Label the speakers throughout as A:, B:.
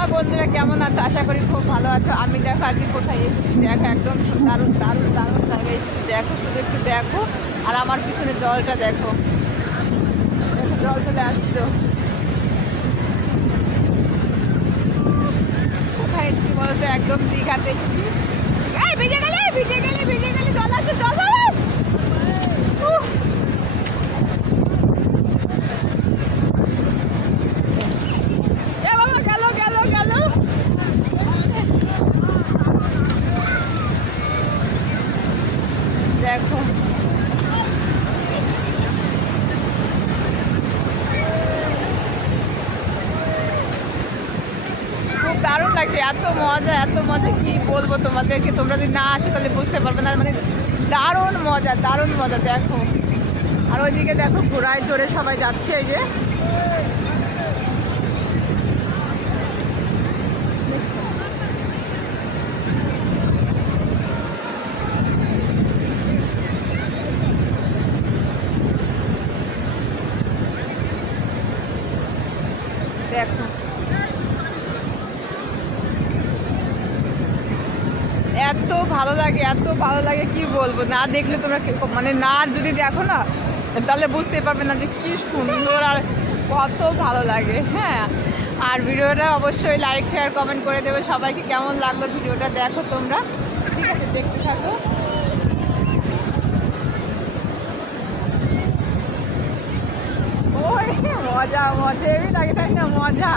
A: আমার বন্ধুরা কেমন আছো? আশা করি খুব ভালো আছো। আমি দেখো আজকে কোথায় এসেছি। দেখো একদম দারুণ দারুণ দারুণ জায়গায় এসেছি। দেখো শুধু একটু দেখো। আর আমার পিছনে জলটা দেখো। দেখো, জল চলে আসছিল। কোথায় এসেছি বলতো? একদম দীঘাতে এসেছি। দেখো। খুব দারুণ লাগছে, এত মজা এত মজা। কি বলব তোমাদেরকে? তোমরা যদি না আসো তাহলে বুঝতে পারবে না। মানে দারুণ মজা দারুণ মজা, দেখো। আর ওইদিকে দেখো ঘোড়ায় চড়ে সবাই যাচ্ছে এই যে। দেখো। এত ভালো লাগে, এত ভালো লাগে, কি বলব? না দেখলে তোমরা মানে না যদি দেখো না, তাহলে বুঝতে পারবে না যে কি সুন্দর আর কত ভালো লাগে হ্যাঁ? আর ভিডিওটা অবশ্যই লাইক শেয়ার কমেন্ট করে দেবে সবাইকে। কেমন লাগল ভিডিওটা দেখো তোমরা। ঠিক আছে, দেখতে থাকো ওই মজা মজা এমনি লাগে তাই না, মজা।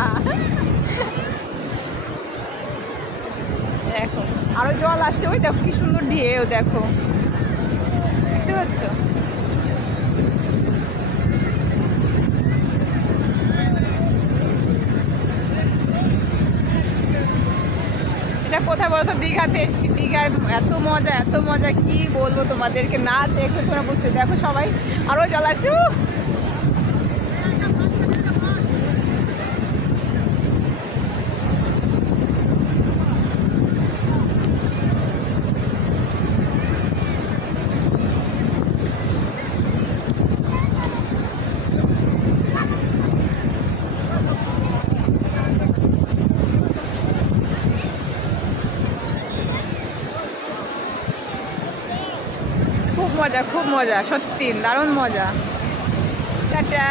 A: দেখো, আরও জল আসছে, ওই দেখো কি সুন্দর ঢেউ, দেখো। দেখতে পাচ্ছ? এটা কোথায় বলতো দীঘাতে এসেছি, দীঘায় এত মজা এত মজা, কি বলব তোমাদেরকে? না দেখলে তোমরা বুঝতে দেখো সবাই, আরও জল আসছে উহ! খুব মজা খুব মজা সত্যি দারুণ মজা। টাটা।